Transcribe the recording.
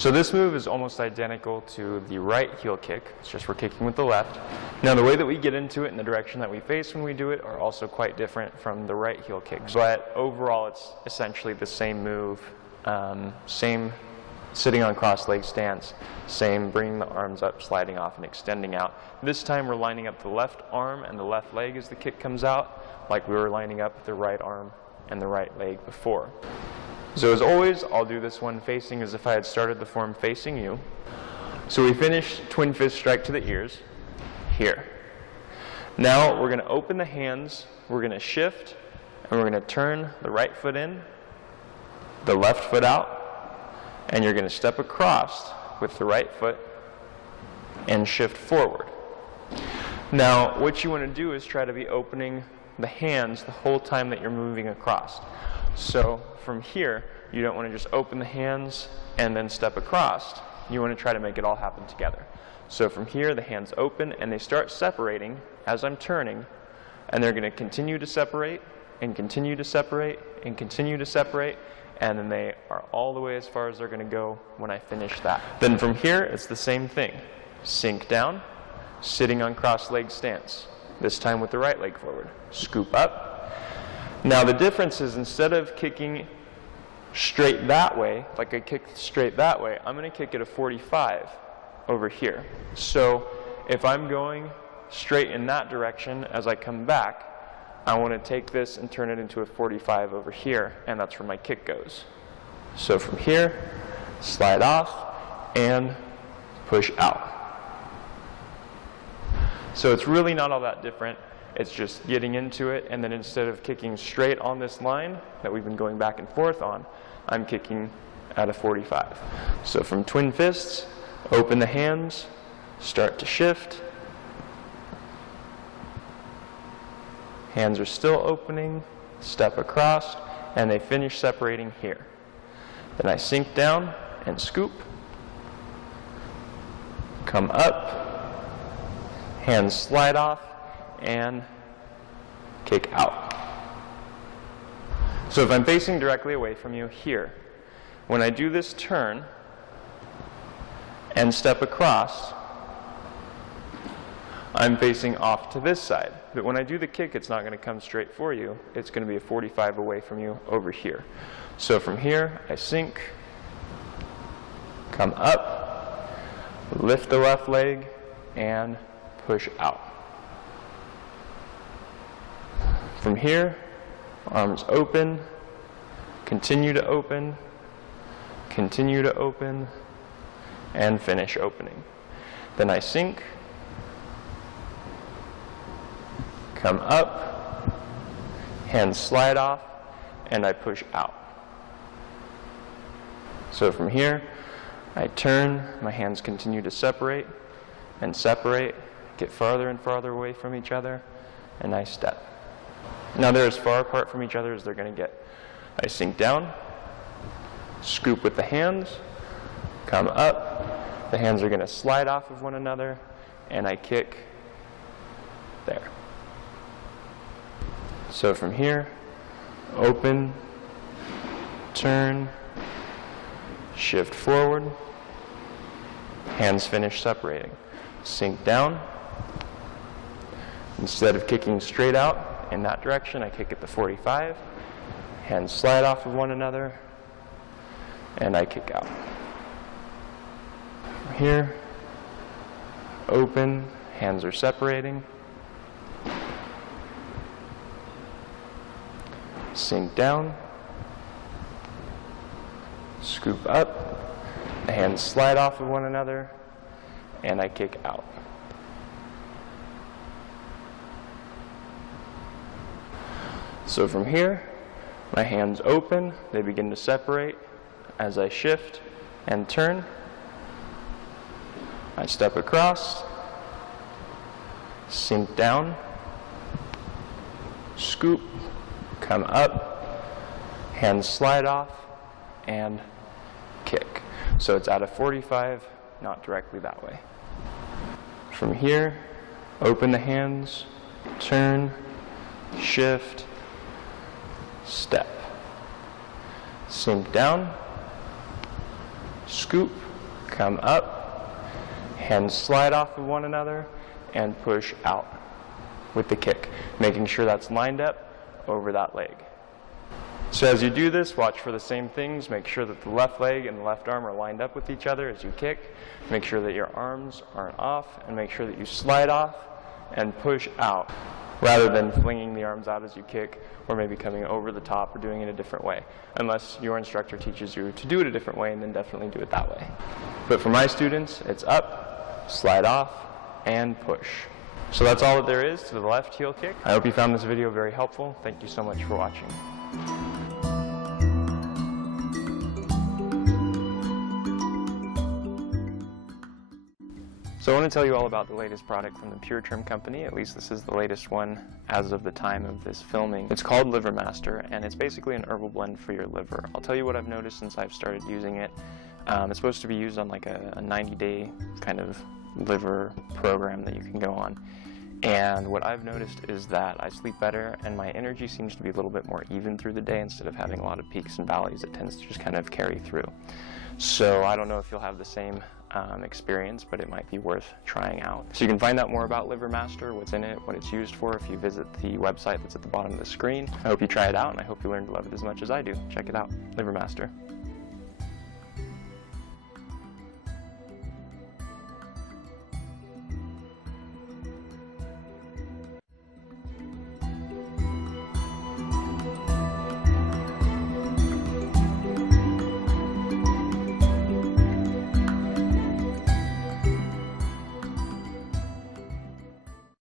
So this move is almost identical to the right heel kick. It's just we're kicking with the left. Now the way that we get into it and the direction that we face when we do it are also quite different from the right heel kick. But overall it's essentially the same move, same sitting on cross-leg stance, same bringing the arms up, sliding off, and extending out. This time we're lining up the left arm and the left leg as the kick comes out, like we were lining up the right arm and the right leg before. So as always, I'll do this one facing as if I had started the form facing you. So we finish twin fist strike to the ears, here. Now we're going to open the hands, we're going to shift, and we're going to turn the right foot in, the left foot out, and you're going to step across with the right foot and shift forward. Now, what you want to do is try to be opening the hands the whole time that you're moving across. So from here, you don't want to just open the hands and then step across. You want to try to make it all happen together. So from here, the hands open and they start separating as I'm turning, and they're going to continue to separate and continue to separate and continue to separate, and then they are all the way as far as they're going to go when I finish that. Then from here, it's the same thing. Sink down, sitting on cross-leg stance, this time with the right leg forward. Scoop up. Now the difference is, instead of kicking straight that way, like I kicked straight that way, I'm going to kick it a 45 over here. So if I'm going straight in that direction as I come back, I want to take this and turn it into a 45 over here, and that's where my kick goes. So from here, slide off and push out. So it's really not all that different. It's just getting into it, and then instead of kicking straight on this line that we've been going back and forth on, I'm kicking at a 45. So from twin fists, open the hands, start to shift. Hands are still opening, step across, and they finish separating here. Then I sink down and scoop, come up, hands slide off, and kick out. So if I'm facing directly away from you here, when I do this turn and step across, I'm facing off to this side. But when I do the kick, it's not going to come straight for you. It's going to be a 45 away from you over here. So from here, I sink, come up, lift the left leg, and push out. From here, arms open, continue to open, and finish opening. Then I sink, come up, hands slide off, and I push out. So from here, I turn, my hands continue to separate and separate, get farther and farther away from each other, and I step. Now they're as far apart from each other as they're going to get. I sink down, scoop with the hands, come up, the hands are going to slide off of one another, and I kick there. So from here, open, turn, shift forward, hands finish separating. Sink down. Instead of kicking straight out in that direction, I kick at the 45. Hands slide off of one another, and I kick out. From here, open, hands are separating. Sink down, scoop up, the hands slide off of one another, and I kick out. So from here, my hands open, they begin to separate as I shift and turn. I step across, sink down, scoop, come up, hands slide off, and kick. So it's at a 45, not directly that way. From here, open the hands, turn, shift, step. Sink down, scoop, come up, hands slide off of one another, and push out with the kick, making sure that's lined up over that leg. So as you do this, watch for the same things. Make sure that the left leg and the left arm are lined up with each other as you kick. Make sure that your arms aren't off, and make sure that you slide off and push out, rather than flinging the arms out as you kick, or maybe coming over the top or doing it a different way. Unless your instructor teaches you to do it a different way, and then definitely do it that way. But for my students, it's up, slide off, and push. So that's all that there is to the left heel kick. I hope you found this video very helpful. Thank you so much for watching. So I want to tell you all about the latest product from the Pure Trim company. At least this is the latest one as of the time of this filming. It's called Liver Master, and it's basically an herbal blend for your liver. I'll tell you what I've noticed since I've started using it. It's supposed to be used on like a 90-day kind of liver program that you can go on. And what I've noticed is that I sleep better, and my energy seems to be a little bit more even through the day instead of having a lot of peaks and valleys. It tends to just kind of carry through. So I don't know if you'll have the same experience, but it might be worth trying out. So you can find out more about Liver Master, what's in it, what it's used for, if you visit the website that's at the bottom of the screen. I hope you try it out, and I hope you learn to love it as much as I do. Check it out, Liver Master.